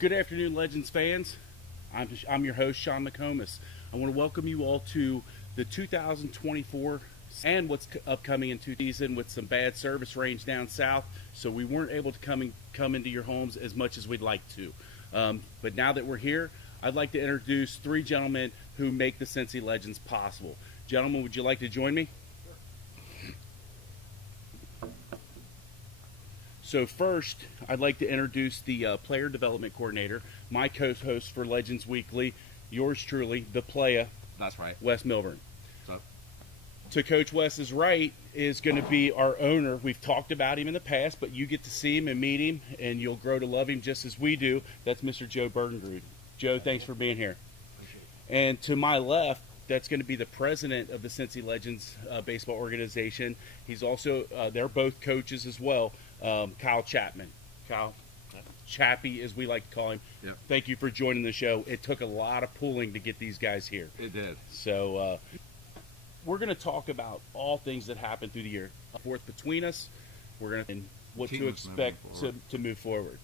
Good afternoon, Legends fans. I'm your host, Sean McComas. I want to welcome you all to the 2024 and what's upcoming in season with some bad service range down south, so we weren't able to come into your homes as much as we'd like to. But now that we're here, I'd like to introduce three gentlemen who make the Cincy Legends possible. Gentlemen, would you like to join me? So first, I'd like to introduce the player development coordinator, my co-host for Legends Weekly, yours truly, the playa. That's right. Wes Milburn. So, To Coach Wes's right is going to be our owner. We've talked about him in the past, but you get to see him and meet him, and you'll grow to love him just as we do. That's Mr. Joe Burdengrud. Joe, thanks for being here. And to my left, that's going to be the president of the Cincy Legends baseball organization. He's also, they're both coaches as well, Kyle Chapman. Kyle, Chappie as we like to call him. Yep. Thank Thank you for joining the show. It took a lot of pulling to get these guys here. it did. So we're going to talk about all things that happened through the year. Fourth between us, we're going to what to Teams expect moving to move forward.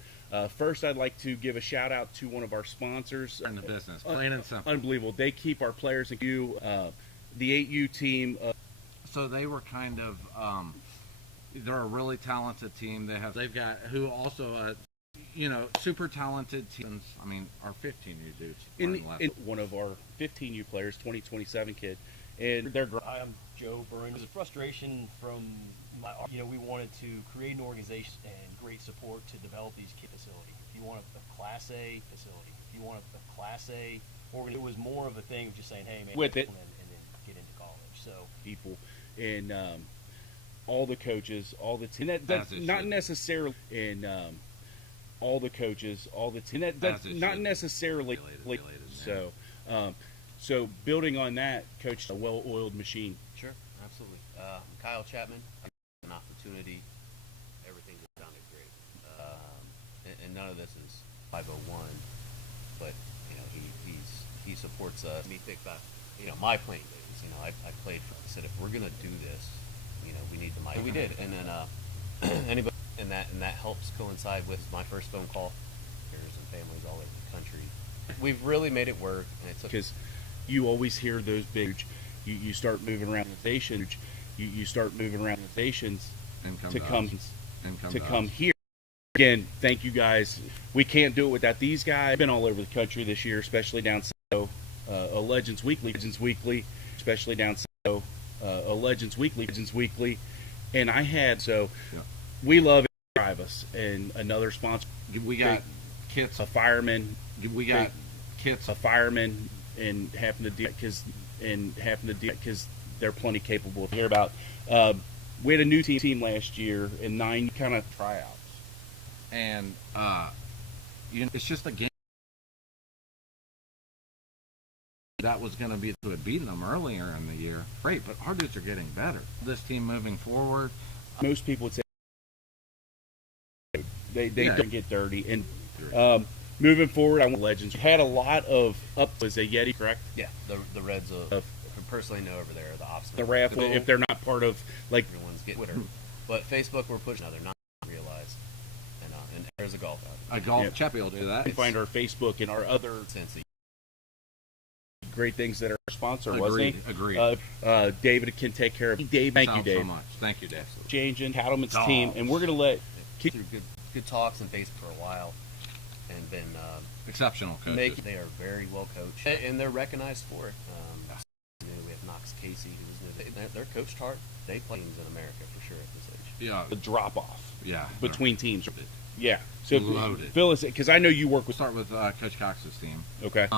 First, I'd like to give a shout out to one of our sponsors. In the business, plain and simple. Unbelievable. They keep our players in you. The 8U team. So they were kind of, they're a really talented team. They've got who also, super talented teams. I mean, our 15U dudes. in one of our 15U players, 2027 kid, and they're great. Hi, I'm Joe Burns. It was a frustration from we wanted to create an organization and great support to develop these kid facilities. If you want a Class A facility, if you want a Class A organization, it was more of a thing of just saying, hey, man, With it. and then get into college. So People and all the coaches, all the team. That's not necessarily in all the coaches, all the team. That's not necessarily Related, so. So building on that, Coach, a well-oiled machine. Sure, absolutely. Kyle Chapman, an opportunity. Everything just sounded great. And none of this is 501, but he supports us. Me think about my playing days. I played for. I said if we're gonna do this, we need the mic. We did, and then anybody and that helps coincide with my first phone call. There's and families all over the country. We've really made it work, and it's Because you always hear those big. You start moving around organizations. You start moving around organizations and to come us. here. Again, thank you guys. We can't do it without these guys. I've been all over the country this year, especially down south. A Legends Weekly, especially down south. A Legends Weekly, and I had we love it. Drive us and another sponsor. We got kits. A fireman. We got kits. A fireman and having to do because they're plenty capable of hear about. We had a new team last year and 9 kind of Tryouts, and it's just a game that was going to be who had beaten them earlier in the year. Great, but our dudes are getting better. This team moving forward. Most people would say they don't get dirty. And moving forward, I want Legends. We had a lot of was a Yeti, correct? yeah, the Reds of personally know over there the ops. The raffle, if they're not part of everyone's get Twitter, but Facebook we're pushing. Now they're not realize, and there's a golf out. A golf Chappie will do that. you find our Facebook and our other Cincy. great things that are our sponsor, wasn't he? Agreed. David can take care of. Dave, thank you, Dave. So much. Thank you, Dave. Changing Cattleman's team, and we're going to Through good talks and Facebook for a while, and been Exceptional coaches. they are very well coached, and they're recognized for it. We have Knox Casey, who's new. They're coached hard. They play teams in America for sure at this age. Yeah. the drop off Yeah. between teams. Yeah. So Loaded. fill us because I know you work We'll with. start with Coach Cox's team. Okay.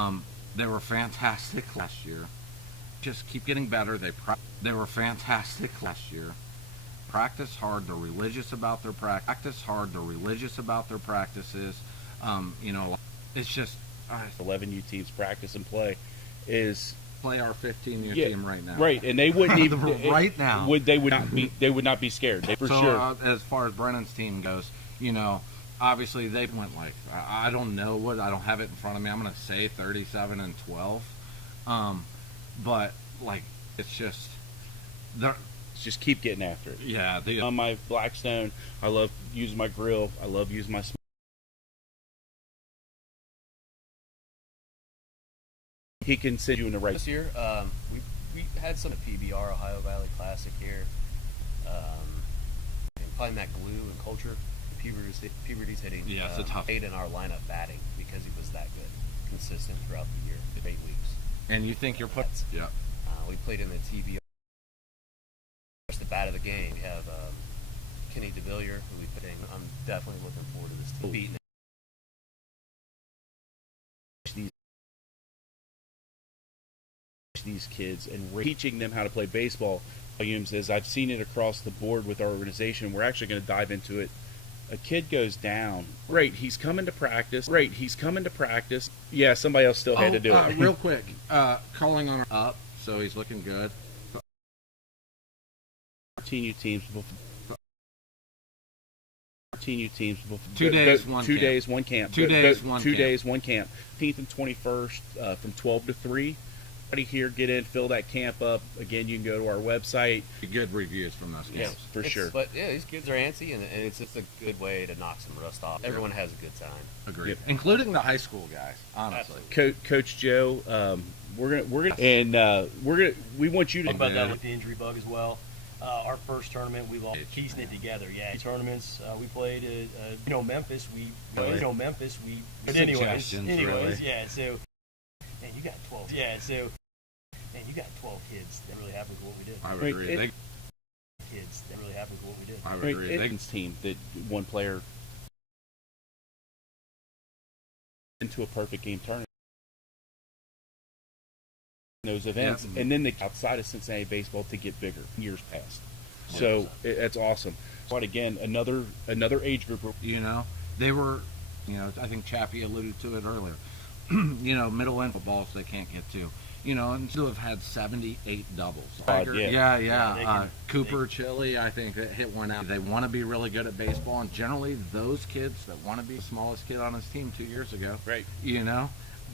They were fantastic last year. Just keep getting better. They were fantastic last year. Practice hard. They're religious about their practice. Hard. They're religious about their practices. It's just 11U teams practice and play is play our 15-year team right now. Right, and they wouldn't even right now. They would not be scared. For sure. As far as Brennan's team goes, obviously they went I don't know what, I don't have it in front of me. I'm going to say 37-12. But it's just just keep getting after it. Yeah, on my Blackstone, I love using my grill. I love using my he can send you in the right. This year, we had some PBR Ohio Valley Classic here, and playing that glue and culture. Puberty's hitting. Yeah, it's a tough. Stayed in our lineup batting because he was that good, consistent throughout the year, 8 weeks. And you think you're put? Yeah. We played in the TBR. The bat of the game. We have Kenny DeVillier, who we put in. I'm definitely looking forward to this team beating these kids and teaching them how to play baseball. Volumes is I've seen it across the board with our organization. We're actually going to dive into it. A kid goes down. Great, he's coming to practice. Yeah, somebody else still had to do it. Real quick, calling on up, so he's looking good. 14U teams. 2 days, one camp. 2 days, one camp. 2 days, one 2 camp. days, one camp. 15th and 21st from 12 to 3. Everybody here, get in, fill that camp up. Again, you can go to our website. Good reviews from those Yeah, kids. for sure. But yeah, these kids are antsy, and it's just a good way to knock some rust off. Everyone has a good time. Agreed. Yep. Including the high school guys, honestly. Absolutely. Coach Joe, we want you to. Talk about that with the injury bug as well. Our first tournament, we lost piecing it together. Yeah, tournaments we played at Memphis. But anyways, Suggestions, really. yeah. So, and you got 12. Yeah, so, and you got 12 kids that really happy with what we did. I would Right, agree. Kids that really happy with what we did. I would Right, agree. It's team that one player into a perfect game tournament. Those events, Yeah. and then the outside of Cincinnati baseball to get bigger. Years past, so that's awesome. But again, another age group. They were, I think Chappie alluded to it earlier. Middle end footballs they can't get to. And still have had 78 doubles. Yeah. Cooper Chili, I think, that hit one out. They want to be really good at baseball, and generally those kids that want to be the smallest kid on his team 2 years ago. Right.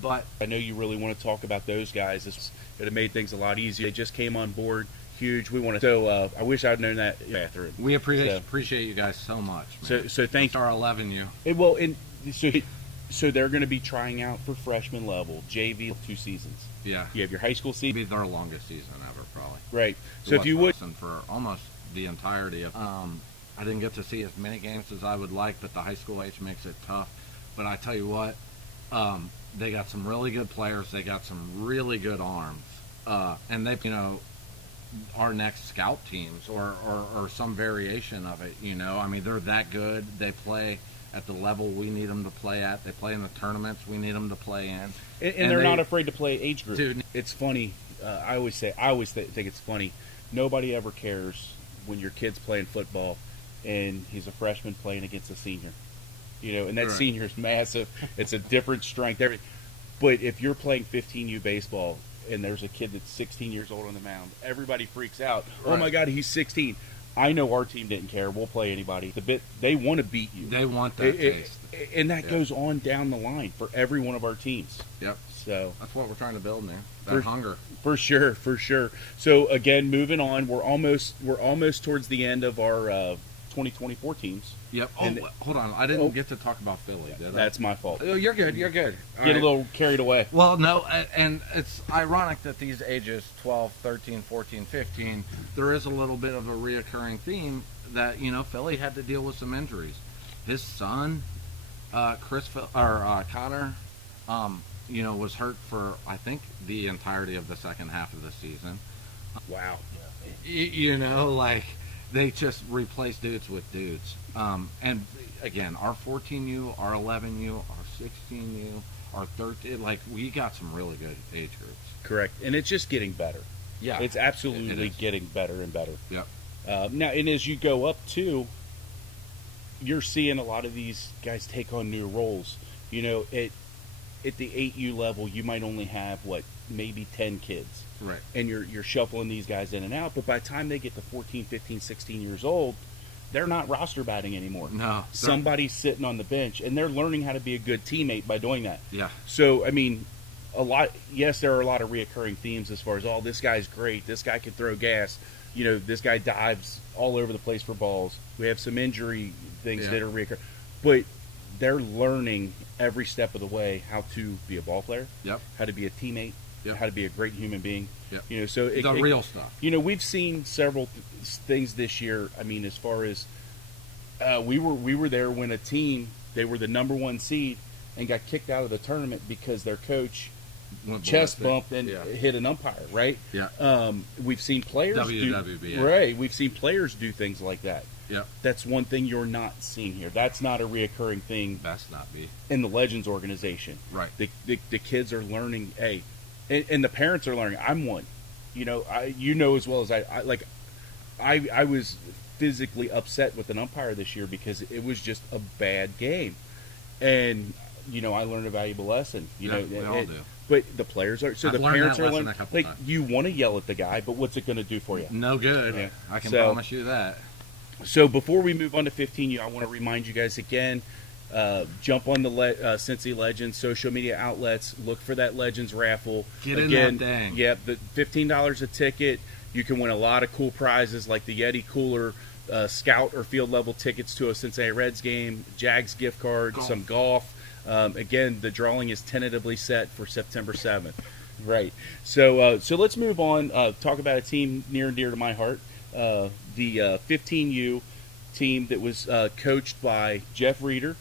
But I know you really want to talk about those guys. It would have made things a lot easier. They just came on board, huge. We want to. So I wish I'd known that. Bathroom. We appreciate you guys so much. Man. So thank our 11U. So they're going to be trying out for freshman level JV 2 seasons. Yeah. You have your high school season. It'll be their longest season ever, probably. Right. So if you would, for almost the entirety of. I didn't get to see as many games as I would like, but the high school age makes it tough. But I tell you what. They got some really good players. They got some really good arms. And they, our next scout teams or some variation of it, I mean, they're that good. They play at the level we need them to play at. They play in the tournaments we need them to play in. And they're not afraid to play age group. Dude. It's funny. I always think it's funny. Nobody ever cares when your kid's playing football and he's a freshman playing against a senior. And that senior is massive. It's a different strength. But if you're playing 15U baseball and there's a kid that's 16 years old on the mound, everybody freaks out. Right. Oh my God, he's 16. I know our team didn't care. We'll play anybody. They want to beat you. They want that taste. And that goes on down the line for every one of our teams. Yep. So that's what we're trying to build, man. That hunger. For sure. So again, moving on, we're almost towards the end of our 2024 teams. Yep. Hold on. I didn't get to talk about Philly, did I? That's my fault. Oh, you're good. Get a little carried away. Well, no, and it's ironic that these ages, 12, 13, 14, 15, there is a little bit of a reoccurring theme that, Philly had to deal with some injuries. His son, Connor, was hurt for, I think, the entirety of the second half of the season. Wow. They just replace dudes with dudes. And again, our 14U, our 11U, our 16U, our 13, we got some really good age groups. Correct. And it's just getting better. Yeah. It's absolutely getting better and better. Yep. Now, and as you go up too, you're seeing a lot of these guys take on new roles. At the 8U level, you might only have, maybe 10 kids. Right. And you're shuffling these guys in and out. But by the time they get to 14, 15, 16 years old, they're not roster batting anymore. No. Somebody's sitting on the bench, and they're learning how to be a good teammate by doing that. Yeah. So, I mean, there are a lot of reoccurring themes as far as, this guy's great. This guy can throw gas. This guy dives all over the place for balls. We have some injury things that are reoccurring. But they're learning every step of the way how to be a ball player, yep, how to be a teammate, Yep. how to be a great human being. Yep. You know, so The real stuff. You know, we've seen several things this year. I mean, as far as we were there when a team, they were the number 1 seed and got kicked out of the tournament because their coach chest bumped and hit an umpire, right? Yeah. We've seen players WWBA. right. We've seen players do things like that. Yep. That's one thing you're not seeing here. That's not a reoccurring thing. That's not me. In the Legends organization. Right. The kids are learning, hey, and the parents are learning. I'm one. You know, you know as well as I was physically upset with an umpire this year because it was just a bad game. And, you know, I learned a valuable lesson. You know, we all do. But the players are, so I've the learned parents that are lesson learning. a couple Like, times. you want to yell at the guy, but what's it going to do for you? No good. Yeah. I can So- promise you that. So before we move on to 15U, I want to remind you guys again, jump on the Cincy Legends social media outlets. Look for that Legends raffle. Get in again, that thing. Yep, the $15 a ticket. You can win a lot of cool prizes like the Yeti Cooler, scout or field level tickets to a Cincinnati Reds game, Jags gift card, some golf. Again, the drawing is tentatively set for September 7th. Right. So let's move on. Talk about a team near and dear to my heart. The 15U team that was coached by Jeff Reeder,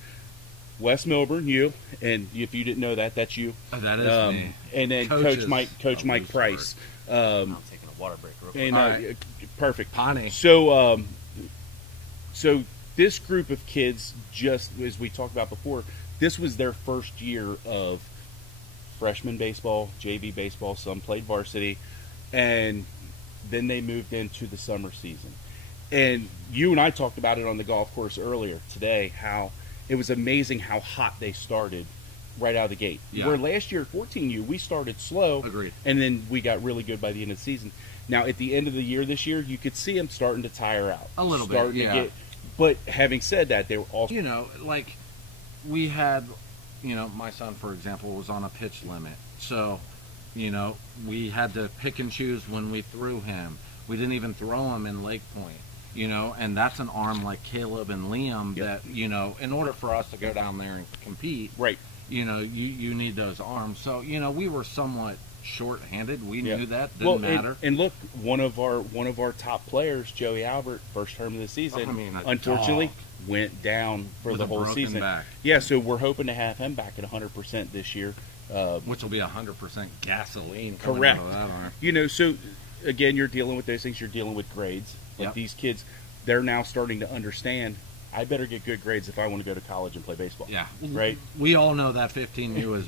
Wes Milburn, you, and if you didn't know that, that's you. That is me. And then Coach Mike Price. I'm taking a water break real quick. And All right. perfect. Pawnee. So this group of kids, just as we talked about before, this was their first year of freshman baseball, JV baseball. Some played varsity, and then they moved into the summer season. And you and I talked about it on the golf course earlier today, how it was amazing how hot they started right out of the gate. Yeah. Where last year at 14U, we started slow. Agreed. And then we got really good by the end of the season. Now, at the end of the year this year, you could see them starting to tire out. A little bit, Starting to yeah. get, but having said that, they were also... You know, like we had, you know, my son, for example, was on a pitch limit. So, you know, we had to pick and choose when we threw him. We didn't even throw him in Lake Point, you know, and that's an arm like Caleb and Liam that, you know, in order for us to go down there and compete, Right. you know, you need those arms. So, you know, we were somewhat short-handed. We Yeah. knew that. Didn't matter. And look, one of our top players, Joey Albert, first term of the season, I mean, a unfortunately dog. went down for With the a whole broken season. back. Yeah, so we're hoping to have him back at 100% this year. Which will be 100% gasoline. coming Correct. out of that arm. You know, so again, you're dealing with those things. You're dealing with grades. Like Yep. these kids, they're now starting to understand. I better get good grades if I want to go to college and play baseball. Yeah. Right. We all know that 15U has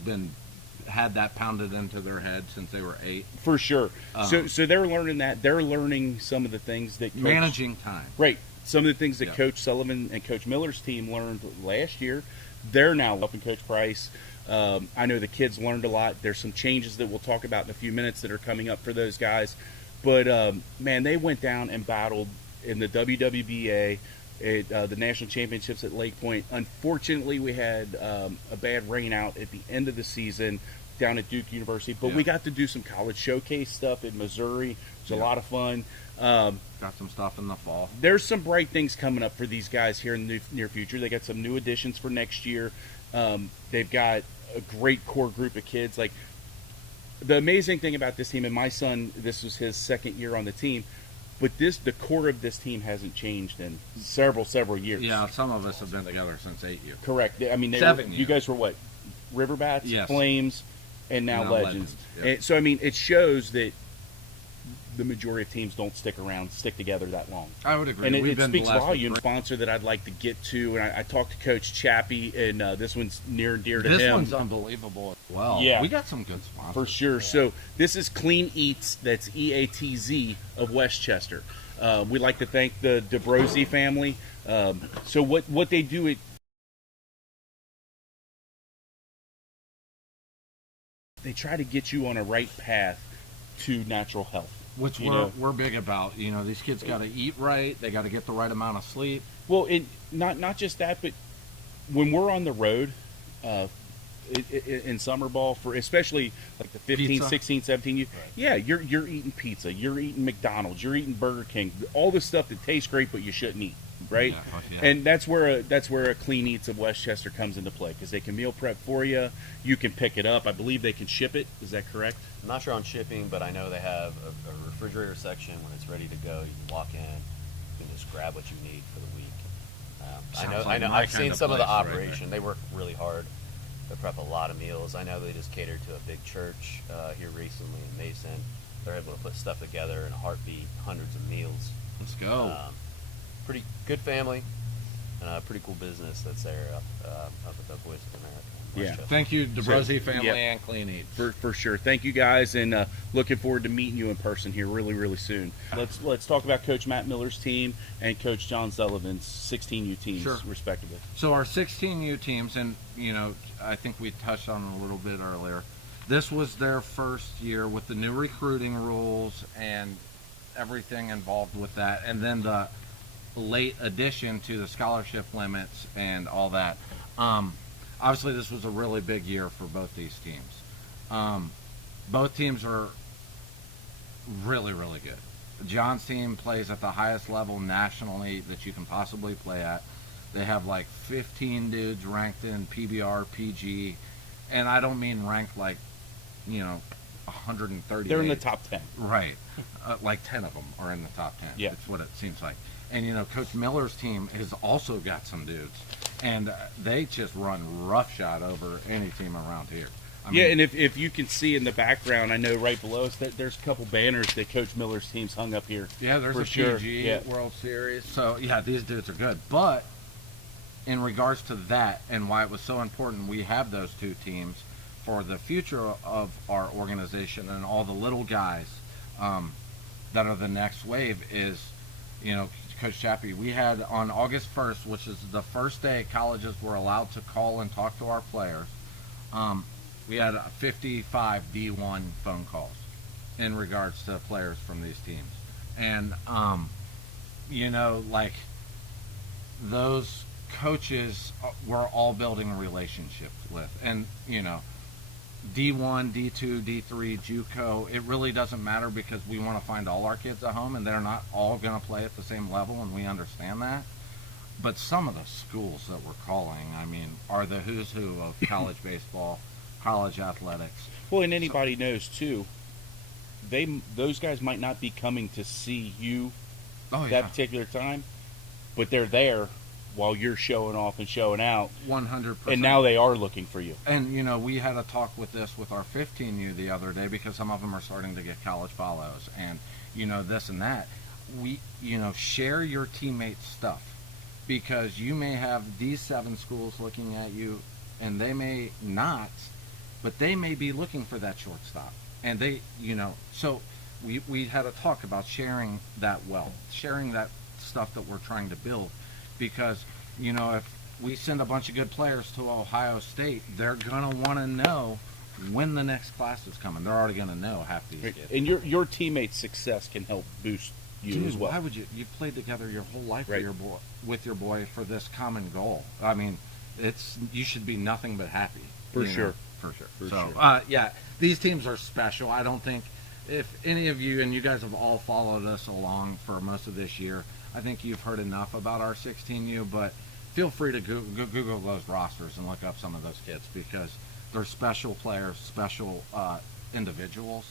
had that pounded into their head since they were 8. For sure. So they're learning that. They're learning some of the things that Managing time. Right. Some of the things that Yeah. Coach Sullivan and Coach Miller's team learned last year, they're now helping Coach Price. I know the kids learned a lot. There's some changes that we'll talk about in a few minutes that are coming up for those guys. But, man, they went down and battled in the WWBA, at the national championships at Lake Point. Unfortunately, we had a bad rain out at the end of the season down at Duke University. But we got to do some college showcase stuff in Missouri. It was a lot of fun. Got some stuff in the fall. There's some bright things coming up for these guys here in the near future. They got some new additions for next year. They've got a great core group of kids. Like, the amazing thing about this team, and my son, this was his second year on the team, but the core of this team hasn't changed in several years. Yeah, some of us have been together since 8U. Correct. I mean, 7 you years. guys were what? Riverbats, Yes. Flames, and now Now Legends. Legends, yeah. And so, I mean, it shows that the majority of teams don't stick together that long. I would agree. And it We've been speaks blessed with volume. great- Sponsor that I'd like to get to, and I talked to Coach Chappie, and this one's near and dear to This him. one's unbelievable as well. Yeah. We got some good sponsors. For sure. So this is Clean Eats. That's EATZ of Westchester. We'd like to thank the DeBrosi family. So what they do, they try to get you on a right path to natural health. Which you know? we're big about. You know, these kids got to eat right. They got to get the right amount of sleep. Well, not just that, but when we're on the road in summer ball, for especially like the 15, Pizza. 16, 17, yeah, you're eating pizza, you're eating McDonald's, you're eating Burger King, all the stuff that tastes great but you shouldn't eat. right? Yeah. And that's where a Clean Eats of Westchester comes into play, because they can meal prep for you. You can pick it up. I believe they can ship it. Is that correct? I'm not sure on shipping, but I know they have a refrigerator section. When it's ready to go, you can walk in, you can just grab what you need for the week. I know. I've seen some of the operation. They work really hard. They prep a lot of meals. I know they just catered to a big church here recently in Mason. They're able to put stuff together in a heartbeat, hundreds of meals. Let's go. Pretty good family, and a pretty cool business that's there up at the Voice of America. Yeah. Thank you, DeBruzzi family Yep. and Clean Eats. For sure. Thank you guys, and looking forward to meeting you in person here really soon. Let's talk about Coach Matt Miller's team and Coach John Sullivan's 16U teams, Sure. respectively. So our 16U teams, and I think we touched on it a little bit earlier. This was their first year with the new recruiting rules and everything involved with that, and then the late addition to the scholarship limits and all that. Obviously, this was a really big year for both these teams. Both teams are really good. John's team plays at the highest level nationally that you can possibly play at. They have like 15 dudes ranked in PBR, PG, and I don't mean ranked like, 130. They're in the top 10. Right. Like 10 of them are in the top 10. Yeah. That's what it seems like. And, Coach Miller's team has also got some dudes. And they just run roughshod over any team around here. I mean, And if you can see in the background, I know right below us that there's a couple banners that Coach Miller's team's hung up here. Yeah, there's for a sure. PG Yeah. World Series. So, yeah, these dudes are good. But in regards to that and why it was so important we have those two teams for the future of our organization and all the little guys that are the next wave is, Coach Chappie, we had on August 1st, which is the first day colleges were allowed to call and talk to our players, we had 55 D1 phone calls in regards to players from these teams. And, those coaches were all building relationships with. And, D1, D2, D3, JUCO, it really doesn't matter because we want to find all our kids at home, and they're not all going to play at the same level, and we understand that. But some of the schools that we're calling, are the who's who of college baseball, college athletics. Well, and anybody knows, too, those guys might not be coming to see you that particular time, but they're there while you're showing off and showing out. 100%. And now they are looking for you. And, we had a talk with this with our 15U the other day because some of them are starting to get college follows and, this and that. We, share your teammates' stuff because you may have these 7 schools looking at you and they may not, but they may be looking for that shortstop. And they, so we had a talk about sharing that wealth, sharing that stuff that we're trying to build. Because, if we send a bunch of good players to Ohio State, they're going to want to know when the next class is coming. They're already going to know half these kids. And your teammates' success can help boost you Dude, as well. Why would you? You've played together your whole life Right. with your boy for this common goal. You should be nothing but happy. For sure. For sure. For So, sure. these teams are special. I don't think if any of you, and you guys have all followed us along for most of this year, I think you've heard enough about our 16U, but feel free to Google those rosters and look up some of those kids because they're special players, special individuals,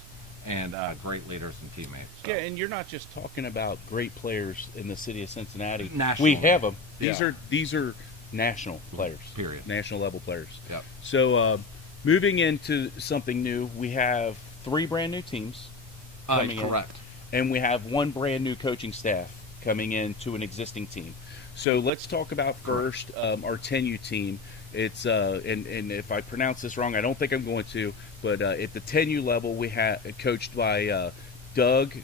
and great leaders and teammates. So. Yeah, and you're not just talking about great players in the city of Cincinnati. National. We have them. Yeah. These are national players. Period. National level players. Yep. So moving into something new, we have 3 brand new teams coming in. Correct. And we have 1 brand new coaching staff coming into an existing team. So let's talk about first our 10U team. It's and if I pronounce this wrong, I don't think I'm going to, but at the 10U level, we have coached by Doug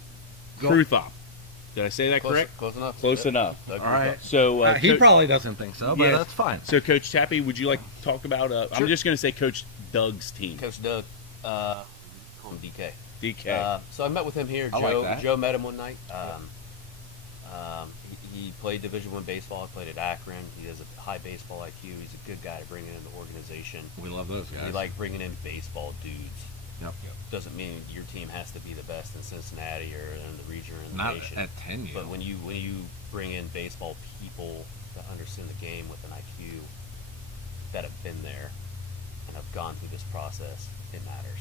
Kruthop. Did I say that correct? Close enough. Close enough. Doug All right. Kruthop. So He probably doesn't think so, but Yes. that's fine. So Coach Tappy, would you like to talk about? I'm Sure. just going to say Coach Doug's team. Coach Doug, call him DK. DK. So I met with him here. I like that. Joe met him one night. He played Division I baseball. He played at Akron. He has a high baseball IQ. He's a good guy to bring into the organization. We love those guys. We like bringing in baseball dudes. Yep. Doesn't mean your team has to be the best in Cincinnati or in the region or in the Not nation. at 10U. But when you bring in baseball people that understand the game with an IQ that have been there and have gone through this process, it matters.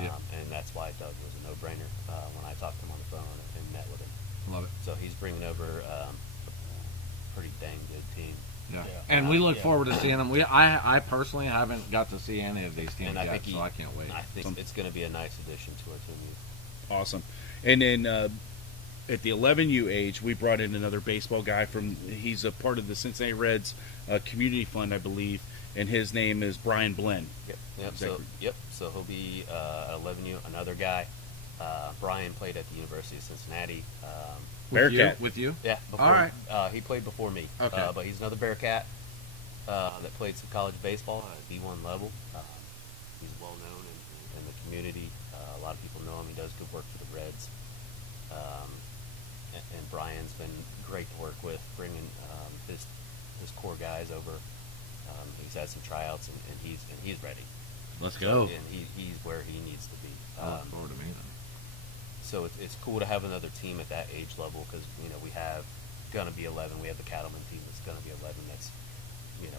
And that's why Doug was a no-brainer when I talked to him on the phone and met with him. Love it. So he's bringing over a pretty dang good team. Yeah. Yeah. And we look forward to seeing them. I personally haven't got to see any of these teams And I yet, think so I can't wait. I think it's going to be a nice addition to our team. Awesome. And then at the 11U age, we brought in another baseball guy he's a part of the Cincinnati Reds community fund, I believe, and his name is Brian Blinn. Yep. So he'll be at 11U, another guy. Brian played at the University of Cincinnati. Bearcat. With you? Yeah. Before, All right. He played before me. Okay. But he's another Bearcat that played some college baseball at D1 level. He's well known in the community. A lot of people know him. He does good work for the Reds. And Brian's been great to work with, bringing his core guys over. He's had some tryouts, and he's ready. Let's go. And he's where he needs to be. I look forward to meeting him. So it's cool to have another team at that age level because we have gonna be 11. We have the Cattleman team that's gonna be 11. That's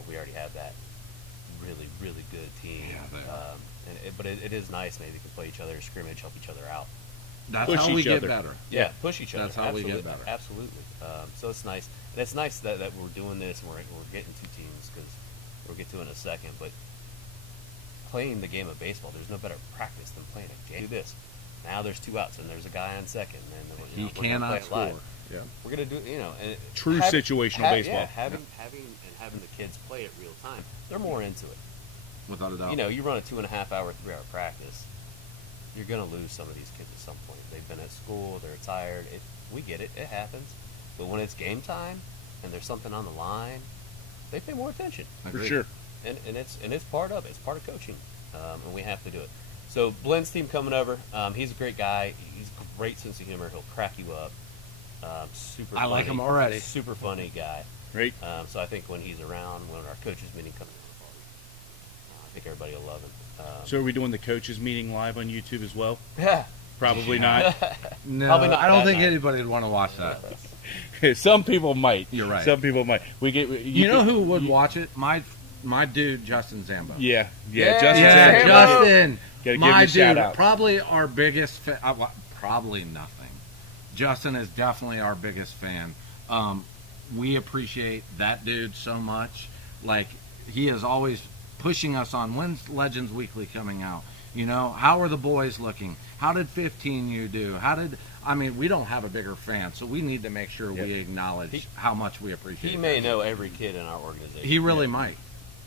we already have that really really good team. Yeah, they are. But it is nice maybe we can play each other, scrimmage, help each other out. That's Push how we each get other. better. Yeah, push each other. That's how we get Absolutely. better. Absolutely. So it's nice. And it's nice that we're doing this and we're getting two teams because we'll get to it in a second. But playing the game of baseball, there's no better practice than playing a game. Do this. Now there's 2 outs and there's a guy on second. And He we're gonna cannot play it score. live. Yeah. We're gonna do and True situational baseball. Yeah, having the kids play it real time, they're more into it. Without a doubt. You run a 2.5 hour, 3 hour practice, you're gonna lose some of these kids at some point. They've been at school, they're tired. We get it, it happens. But when it's game time and there's something on the line, they pay more attention. For Agreed. sure. And it's part of it. It's part of coaching, and we have to do it. So Blenn's team coming over. He's a great guy. He's a great sense of humor. He'll crack you up. Super. I like him already. Super funny guy. Right. So I think when he's around, when our coaches meeting comes, I think everybody will love him. So are we doing the coaches meeting live on YouTube as well? Yeah. Probably not. No, Probably not I don't that think night. anybody would want to watch that. Some people might. You're right. Some people might. You know who would watch it? My dude, Justin Zambo. Yeah. Yeah, Justin. Yeah, Zambo. Justin. Gotta give My him a shout dude, out. probably our biggest probably nothing. Justin is definitely our biggest fan. We appreciate that dude so much. Like, he is always pushing us on, when's Legends Weekly coming out? How are the boys looking? How did 15U do? We don't have a bigger fan, so we need to make sure we acknowledge how much we appreciate He that. may know every kid in our organization. He really might.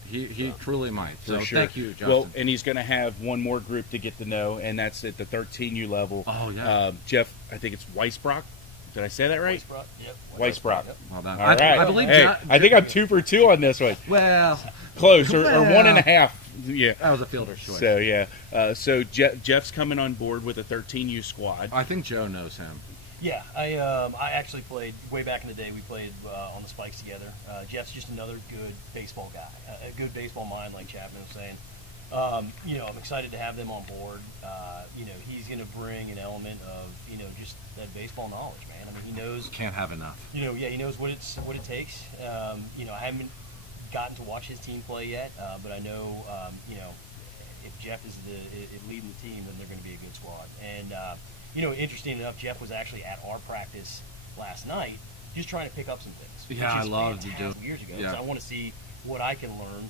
He truly might. For So sure. thank you, Justin. Well, and he's going to have one more group to get to know, and that's at the 13U level. Oh, yeah. Jeff, I think it's Weisbrock. Did I say that right? Weisbrot, yep. Weisbrock. Yep. Well done. All right. I believe. Hey, I think I'm 2 for 2 on this one. Well, Close, or Well. 1.5. Yeah. that was a fielder's choice. So, yeah. So Jeff's coming on board with a 13U squad. I think Joe knows him. Yeah, I actually played way back in the day. We played on the Spikes together. Jeff's just another good baseball guy, a good baseball mind, like Chapman was saying. I'm excited to have them on board. He's going to bring an element of just that baseball knowledge, man. He knows. Can't have enough. He knows what it takes. I haven't gotten to watch his team play yet, but I know if Jeff is leading the team, then they're going to be a good squad. And interesting enough, Jeff was actually at our practice last night, just trying to pick up some things. Yeah, which is I love to fantastic do. years ago. Yeah. So I want to see what I can learn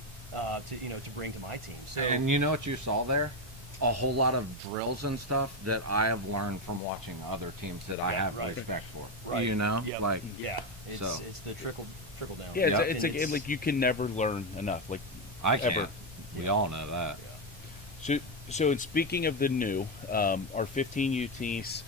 to bring to my team. So And you know what you saw there? A whole lot of drills and stuff that I have learned from watching other teams that I Yeah, have right. respect for. Right. Like it's so. it's the trickle down. Yeah, Yep. it's And like you can never learn enough. Like I can't. ever. We all know that. So in speaking of the new, our 15U teams,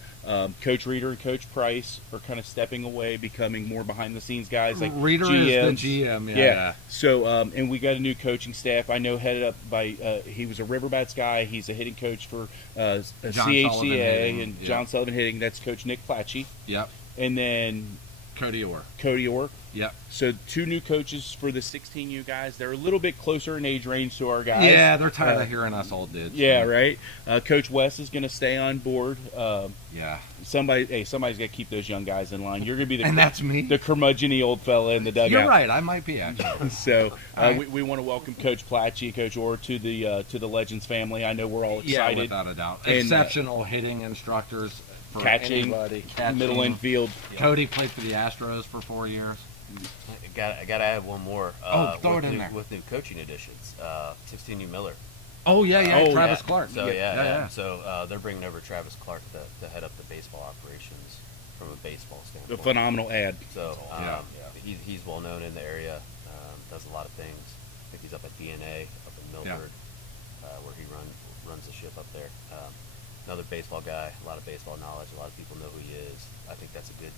Coach Reeder and Coach Price are kind of stepping away, becoming more behind the scenes guys like Reader GMs. is the GM. Yeah. So and we got a new coaching staff. I know headed up by he was a Riverbats guy. He's a hitting coach for John Sullivan CHCA hitting, and yeah. John Sullivan hitting. That's Coach Nick Platchy. Yep. And then Cody Orr. Cody Orr. Yep. So 2 new coaches for the 16U guys. They're a little bit closer in age range to our guys. Yeah, they're tired of hearing us old dudes. Yeah, right. Coach West is going to stay on board. Yeah. Somebody's got to keep those young guys in line. You're going to be And that's me. the curmudgeon-y old fella in the dugout. You're right. I might be actually. So Right. we want to welcome Coach Platchy, Coach Orr to the Legends family. I know we're all Yeah, excited. without a doubt. And, Exceptional hitting instructors for catching, anybody. middle infield. Cody played for the Astros for 4 years. I got to add one more. Throw with it in new, there. With new coaching additions, 16U Miller. Oh yeah, Oh, Travis Yeah. Clark. So yeah. So they're bringing over Travis Clark to head up the baseball operations from a baseball A standpoint. phenomenal ad. So Yeah. he's well known in the area. Does a lot of things. I think he's up at DNA up in Milford, where he runs the ship up there. Another baseball guy, a lot of baseball knowledge. A lot of people know who he is. I think that's a good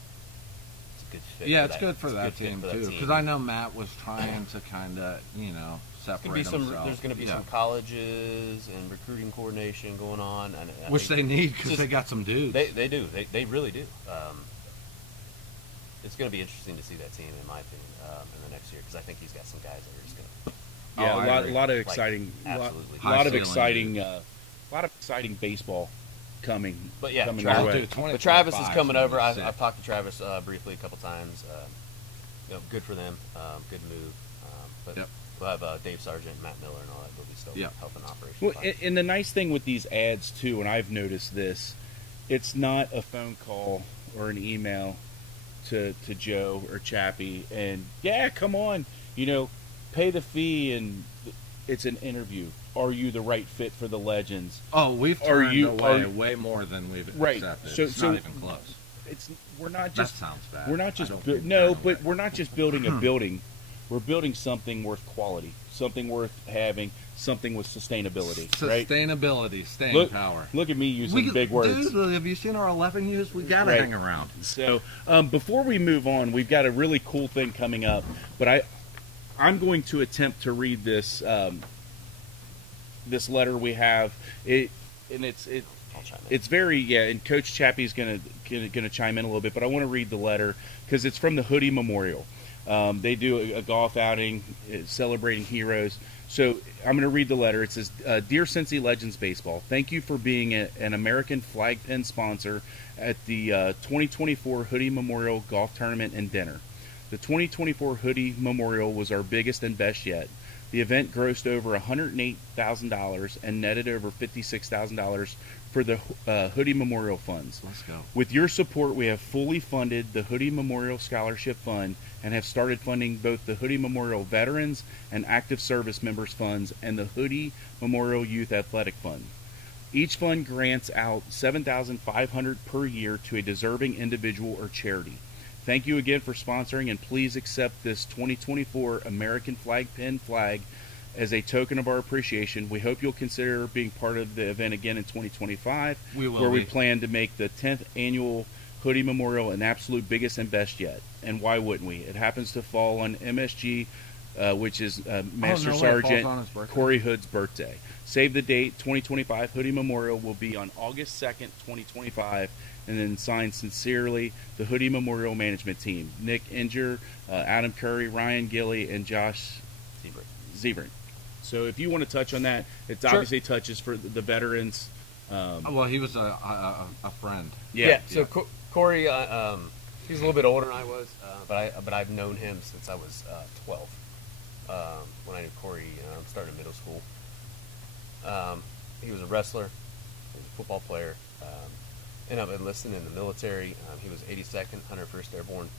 fit. Yeah, for it's that. good for It's a that good fit team for that too. team. Because I know Matt was trying to kind of separate himself. There's going to be some colleges and recruiting coordination going on, and I Which think they need because just- they got some dudes. They do. They really do. It's going to be interesting to see that team, in my opinion, in the next year, because I think he's got some guys that are just going to. Yeah, Oh, I a agree. lot of Like, exciting, absolutely. lot of High exciting, ceiling lot of exciting baseball coming. But yeah, coming Travis- our way. Dude, But Travis is 2025 coming over. gonna be I've sick. talked to Travis briefly a couple times. Good for them. Good move. But Yep. we'll have Dave Sargent, and Matt Miller, and all that. They'll be still Yep. helping operations. Well, and the nice thing with these ads too, and I've noticed this, it's not a phone call or an email to Joe or Chappie, and come on, pay the fee, and it's an interview. Are you the right fit for the Legends? Oh, we've Are turned you- away are- way more than we've Right. accepted. So- it's so- not even close. We're not That just sounds bad. we're not just I don't bu- mean to no, turn but away. we're not just building a building. We're building something worth quality, something worth having, something with sustainability. Right? Sustainability, staying Look, power. look at me using big words. Dude, have you seen our 11 U's? We gotta Right. hang around. So before we move on, we've got a really cool thing coming up. But I'm going to attempt to read this this letter we have. I'll chime in. It's very and Coach Chappie's gonna chime in a little bit, but I want to read the letter because it's from the Hoodie Memorial. They do a golf outing celebrating heroes. So I'm going to read the letter. It says, "Dear Cincy Legends Baseball, thank you for being an American flag pin sponsor at the 2024 Hoodie Memorial Golf Tournament and Dinner. The 2024 Hoodie Memorial was our biggest and best yet. The event grossed over $108,000 and netted over $56,000 for the Hoodie Memorial funds. Let's go. With your support, we have fully funded the Hoodie Memorial Scholarship Fund and have started funding both the Hoodie Memorial Veterans and Active Service Members Funds and the Hoodie Memorial Youth Athletic Fund. Each fund grants out $7,500 per year to a deserving individual or charity. Thank you again for sponsoring, and please accept this 2024 American Flag Pin flag as a token of our appreciation. We hope you'll consider being part of the event again in 2025, We will where we be. plan to make the 10th annual Hoodie Memorial an absolute biggest and best yet. And why wouldn't we? It happens to fall on MSG, which is Master no way, it falls Sergeant on his birthday. Corey Hood's birthday. Save the date. 2025 Hoodie Memorial will be on August 2nd, 2025. And then signed sincerely, the Hoodie Memorial Management Team: Nick Inger, Adam Curry, Ryan Gilly, and Josh Zebrin. So if you want to touch on that, it obviously touches for the veterans. Well, he was a friend. Yeah. So Corey, he's a little bit older than I was, but I've known him since I was 12. When I knew Corey, starting in middle school. He was a wrestler, he was a football player. Ended up enlisting in the military. He was 82nd, 101st Airborne.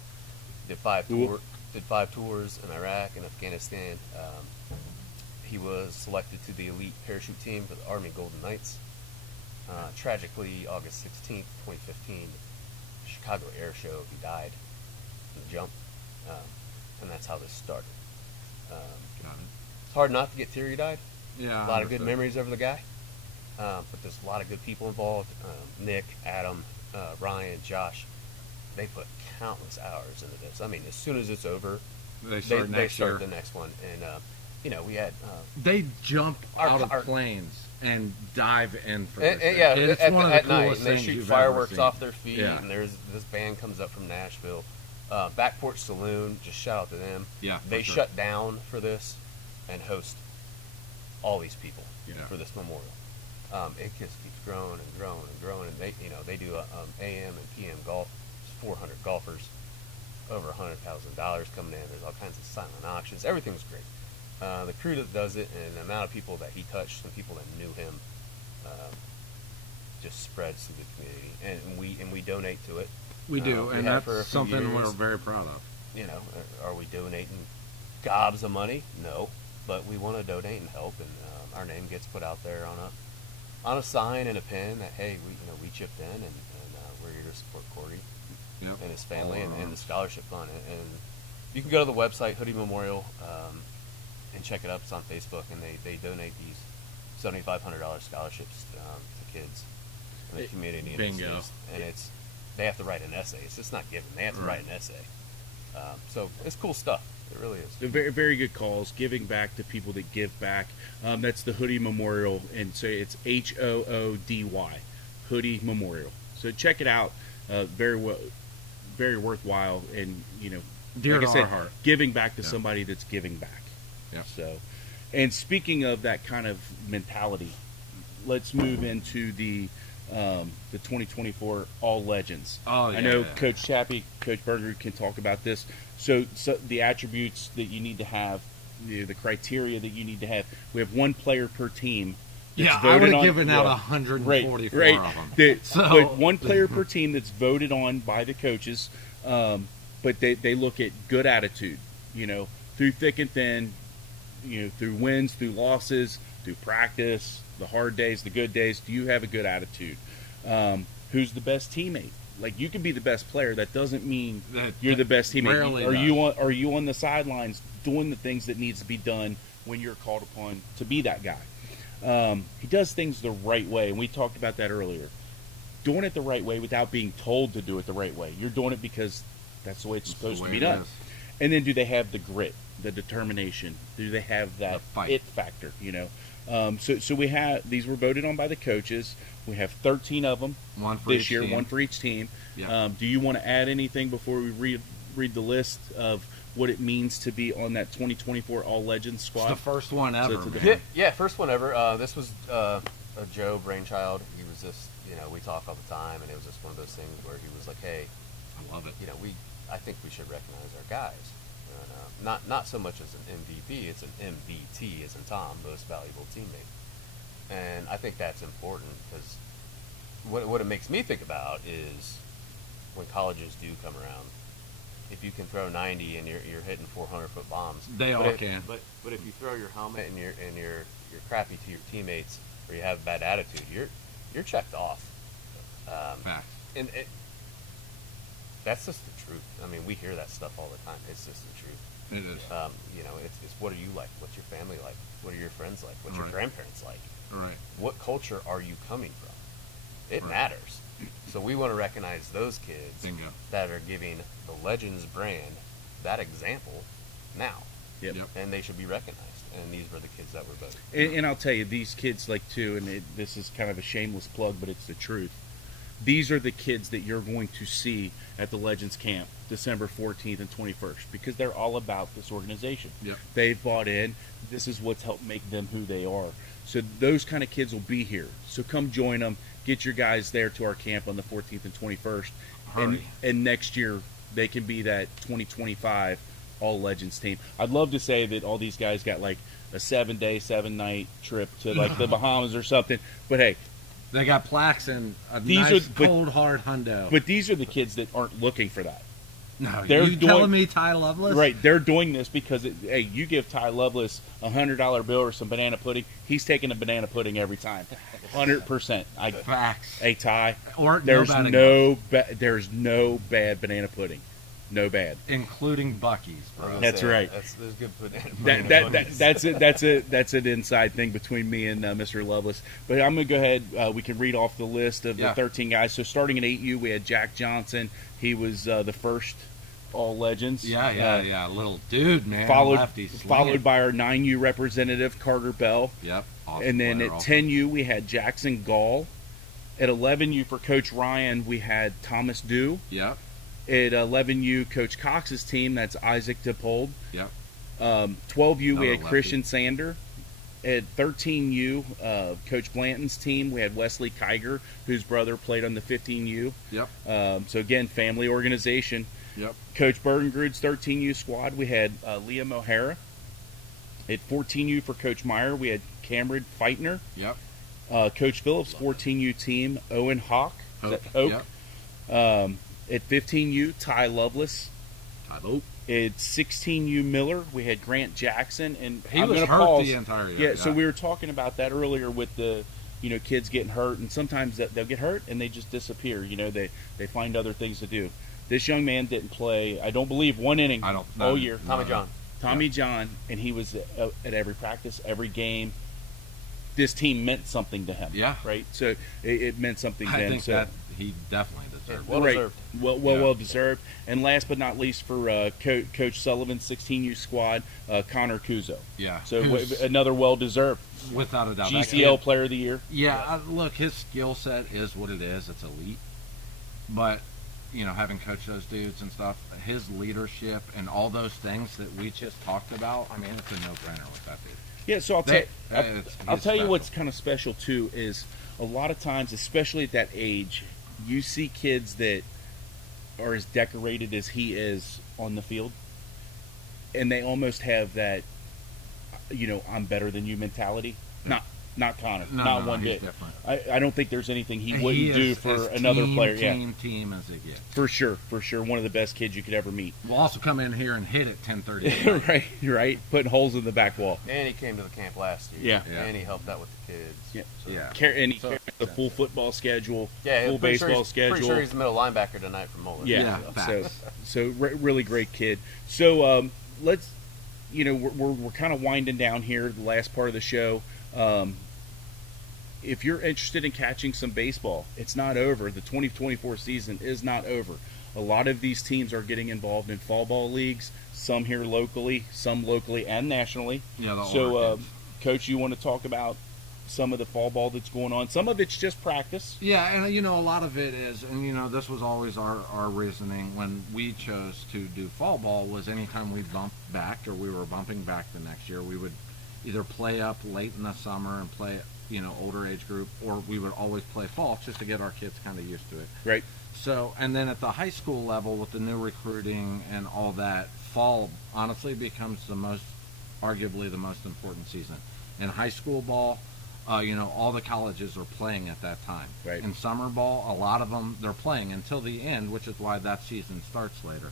Did five tours in Iraq and Afghanistan. He was selected to the elite parachute team for the Army Golden Knights. Tragically, August 16th, 2015, Chicago Air Show, he died in the jump. And that's how this started. Got it. It's hard not to get teary-eyed. Yeah. A lot of good memories over the guy. But there's a lot of good people involved. Nick, Adam, Ryan, Josh. They put countless hours into this. I mean, as soon as it's over, They they start start the next one. And, we had... They jump out of our- planes and dive in for and- this and yeah, thing. It's at, one of at the night, coolest and they things shoot you've fireworks ever off seen. their feet, Yeah. and there's this band comes up from Nashville. Backport Saloon, just shout out to them. Yeah, They for sure. shut down for this and host all these people Yeah. for this memorial. It just keeps growing and growing and growing. And they do AM and PM golf. There's 400 golfers, over $100,000 coming in. There's all kinds of silent auctions. Everything's great. The crew that does it and the amount of people that he touched and people that knew him just spreads to the community, and we donate to it. We do, We and have for a that's few something we're years. very proud of. You know, are we donating gobs of money? No, but we want to donate and help, and our name gets put out there on a sign and a pin that hey, we chipped in, and we're here to support Cordy Yep. and his family All our and the arms. scholarship fund. And you can go to the website Hoodie Memorial and check it up. It's on Facebook, and they donate these $7,500 scholarships to kids in the community. And Bingo. it's they have to write an essay. It's just not given. They have to Right. write an essay. So it's cool stuff. It really is. They're very, very good calls, giving back to people that give back. That's the Hoodie Memorial, and so it's HOODY, Hoodie Memorial. So check it out. Very worthwhile, and Dear like to I said, our heart. giving back to Yeah. somebody that's giving back. Yeah. So, and speaking of that kind of mentality, let's move into the 2024 All Legends. Oh, I yeah, know yeah. Coach Chappie, Coach Berger can talk about this. So the attributes that you need to have, the criteria that you need to have. We have one player per team. that's Yeah, I voted would have on- given out yeah. 144 right. of them. But one player per team that's voted on by the coaches, but they look at good attitude, through thick and thin, through wins, through losses, through practice, the hard days, the good days. Do you have a good attitude? Who's the best teammate? Like, you can be the best player. That doesn't mean That- you're the best teammate. rarely Are you on the sidelines doing the things that needs to be done when you're called upon to be that guy? He does things the right way, and we talked about that earlier. Doing it the right way without being told to do it the right way. You're doing it because that's the way it's That's the supposed to way be it done. is. And then, do they have the grit, the determination? Do they have that The fight. it factor? So we have these were voted on by the coaches. We have 13 of them One for this each year, team. one for each team. Yeah. Do you want to add anything before we read the list of what it means to be on that 2024 All Legends It's squad? the first one ever. it's a man. Yeah, first one ever. This was a Joe brainchild. He was just, we talk all the time, and it was just one of those things where he was like, hey, I love it. I think we should recognize our guys. And, not so much as an MVP, it's an MVT, as in Tom, most valuable teammate. And I think that's important because what it makes me think about is when colleges do come around, if you can throw 90 and you're hitting 400-foot bombs, They all can. But if you throw your helmet and you're crappy to your teammates or you have bad attitude, you're checked off. Fact. And that's just the truth. I mean, we hear that stuff all the time. It's just the truth. It is. It's what are you like? What's your family like? What are your friends like? What's your Right. grandparents like? Right. What culture are you coming from? It Right. matters. So we want to recognize those kids Bingo. that are giving the Legends brand that example now, Yep. Yep. and they should be recognized. And these were the kids that were voted. And I'll tell you, these kids too, and this is kind of a shameless plug, but it's the truth. These are the kids that you're going to see at the Legends Camp December 14th and 21st because they're all about this organization. Yep. They've bought in. This is what's helped make them who they are. So those kind of kids will be here. So come join them. Get your guys there to our camp on the 14th and 21st. Hurry. And next year they can be that 2025 All Legends team. I'd love to say that all these guys got like a 7-day, 7-night trip to like the Bahamas or something. But hey, They got plaques and a These nice are- but- cold hard hundo. but these are the kids that aren't looking for that. no, they're you doing- telling me Ty Lovelace? Right, they're doing this because hey, you give Ty Lovelace a $100 bill or some banana pudding, he's taking a banana pudding every time, 100%. Facts. Hey Ty, Or there's no there's no bad banana pudding, no bad. including Bucky's, I was bro. gonna That's say, right. There's good That's an inside thing between me and Mr. Lovelace. But I'm gonna go ahead. We can read off the list of Yeah. the 13 guys. So starting at 8U, we had Jack Johnson. He was the first All Legends. Yeah. Little dude, man. Followed Lefty sling followed it. by our 9U representative Carter Bell. Yep. Awesome And then player at also. 10U, we had Jackson Gall. At 11U for Coach Ryan, we had Thomas Dew. Yep. At 11U, Coach Cox's team, that's Isaac DePold. Yep. 12U, we Another had lefty. Christian Sander. At 13U, Coach Blanton's team, we had Wesley Kiger, whose brother played on the 15U. Yep. So again, family organization. Yep. Coach Bergengrud's 13U squad, we had Liam O'Hara. At 14U for Coach Meyer, we had Cameron Feitner. Yep. Coach Phillips' 14U team, Owen Hawk. Is that Oak. Oak? At 15U, Ty Lovelace. Yep. Oak. At 16U Miller, we had Grant Jackson, and He I'm was gonna hurt pause. the entire year. Yeah, so we were talking about that earlier with the, kids getting hurt, and sometimes they'll get hurt and they just disappear. They find other things to do. This young man didn't play, I don't believe, one inning all year. Tommy John. Tommy John, and he was at every practice, every game. This team meant something to him. Yeah. Right? So it meant something to I him. think So that he definitely deserved it. Well right. deserved. Well deserved. And last but not least, for Coach Sullivan's 16U squad, Connor Kuzo. Yeah. So Who's- another well deserved without a doubt. That GCL kid- Player of the Year. Yeah, look, his skill set is what it is. It's elite. But, having coached those dudes and stuff, his leadership and all those things that we just talked about, I mean, it's a no-brainer with that dude. Yeah, so I'll He's tell you special. what's kind of special too is a lot of times, especially at that age, you see kids that are as decorated as he is on the field, and they almost have that, I'm better than you mentality. Not Connor, not one he's bit. different. I don't think there's anything he And wouldn't he do is for as another player. Yeah, Team as it gets. for sure. One of the best kids you could ever meet. We'll also come in here and hit at 10:30. right. Putting holes in the back wall. And he came to the camp last year. Yeah. And he helped out with the kids. Yeah. So, Yeah. And he So- carried the full football schedule, Yeah, full pretty baseball sure schedule. Pretty sure he's the middle linebacker tonight for Moeller. Yeah. Yeah, So really great kid. So let's, we're kind of winding down here, the last part of the show. If you're interested in catching some baseball, it's not over. The 2024 season is not over. A lot of these teams are getting involved in fall ball leagues, some here locally, some locally and nationally. Yeah, the So, older kids. Coach, you want to talk about some of the fall ball that's going on? Some of it's just practice. Yeah, and a lot of it is, and this was always our reasoning when we chose to do fall ball was anytime we bumped back or we were bumping back the next year, we would either play up late in the summer and play, older age group, or we would always play fall just to get our kids kind of used to it. Right. So, and then at the high school level with the new recruiting and all that, fall honestly becomes arguably the most important season. In high school ball, all the colleges are playing at that time. Right. In summer ball, a lot of them, they're playing until the end, which is why that season starts later.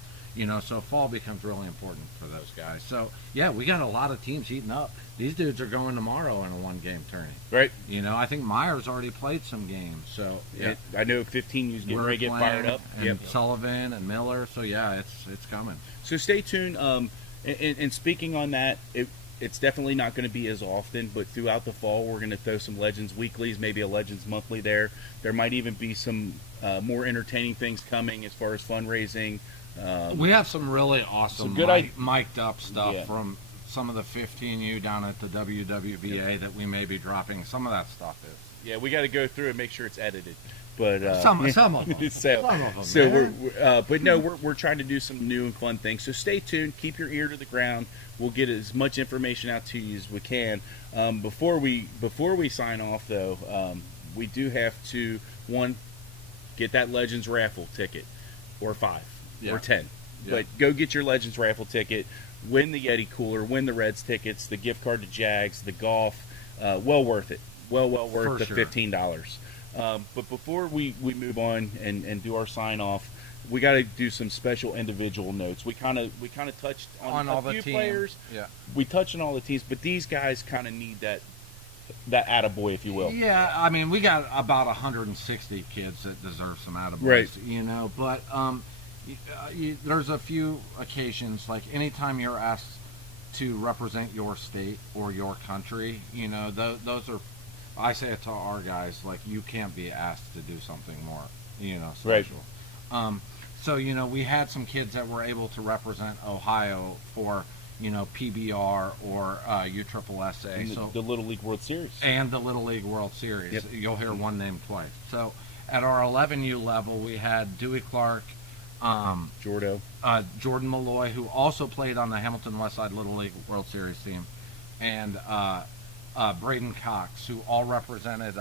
So fall becomes really important for those guys. So, yeah, we got a lot of teams heating up. These dudes are going tomorrow in a one-game tourney. Right. I think Myers already played some games. So, yeah. I know 15U's getting ready to get fired up. And Sullivan and Miller. So, yeah, it's coming. So stay tuned. And speaking on that, it's definitely not going to be as often, but throughout the fall, we're going to throw some Legends Weeklies, maybe a Legends Monthly there. There might even be some more entertaining things coming as far as fundraising. We have some really awesome Some good mic'd up stuff Yeah. from some of the 15U down at the WWBA that we may be dropping. Some of that stuff is. Yeah, we got to go through and make sure it's edited. But Some of them. We're trying to do some new and fun things. So stay tuned. Keep your ear to the ground. We'll get as much information out to you as we can. Before we sign off, though, we do have to get that Legends raffle ticket, or 5, or 10. Yeah. But go get your Legends raffle ticket. Win the Yeti cooler. Win the Reds tickets. The gift card to Jags. The golf. Well worth it. Well worth For the sure. $15. But before we move on and do our sign off, we got to do some special individual notes. We kind of touched on all a the few team. players. Yeah. We touched on all the teams, but these guys kind of need that attaboy, if you will. Yeah, I mean, we got about 160 kids that deserve some attaboys, Right. But there's a few occasions, like anytime you're asked to represent your state or your country, those are, I say it to our guys, like, you can't be asked to do something more, special. Right. So, we had some kids that were able to represent Ohio for, PBR or USSSA. And the Little League World Series. And the Little League World Series. Yep. You'll hear one name twice. So at our 11U level, we had Dewey Clark, Jordo. Jordan Malloy, who also played on the Hamilton Westside Little League World Series team, and Braden Cox, who all represented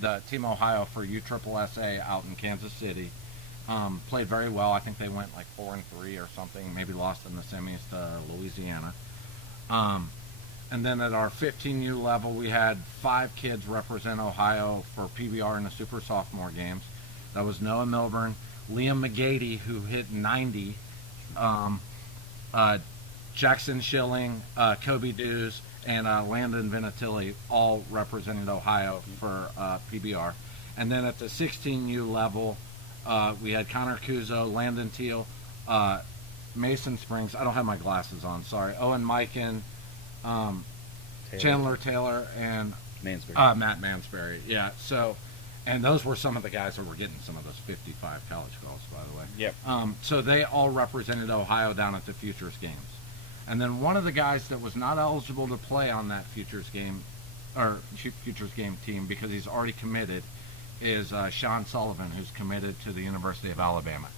the Team Ohio for USSSA out in Kansas City. Played very well. I think they went like 4-3 or something. Maybe lost in the semis to Louisiana. And then at our 15U level, we had 5 kids represent Ohio for PBR in the Super Sophomore games. That was Noah Milburn, Liam McGady, who hit 90, Jackson Schilling, Kobe Dews, and Landon Vinatieri, all represented Ohio for PBR. And then at the 16U level, we had Connor Kuzo, Landon Teal, Mason Springs. I don't have my glasses on, sorry. Owen Mikan, Chandler Taylor, and Mansbury. Matt Mansbury. Yeah, so, and those were some of the guys that were getting some of those 55 college calls, by the way. Yep. So they all represented Ohio down at the Futures games. And then one of the guys that was not eligible to play on that Futures game team because he's already committed is Sean Sullivan, who's committed to the University of Alabama.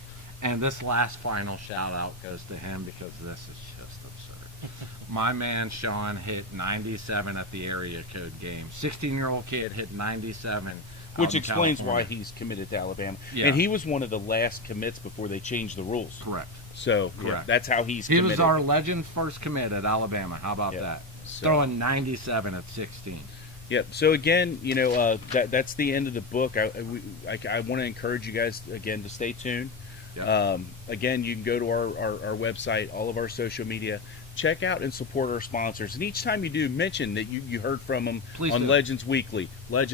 And this last final shout out goes to him because this is just absurd. My man Sean hit 97 at the area code game. 16-year-old kid hit 97. Which explains why he's committed to Alabama. Yeah. And he was one of the last commits before they changed the rules. Correct. So, Correct. Yeah, that's how he's He committed. was our legend first commit at Alabama. How about Yeah. that? So- Throwing 97 at 16. Yep. So again, that's the end of the book. I want to encourage you guys again to stay tuned. Yep. Again, you can go to our website, all of our social media, check out and support our sponsors. And each time you do, mention that you heard from them Please on do. Legends Weekly, Legends.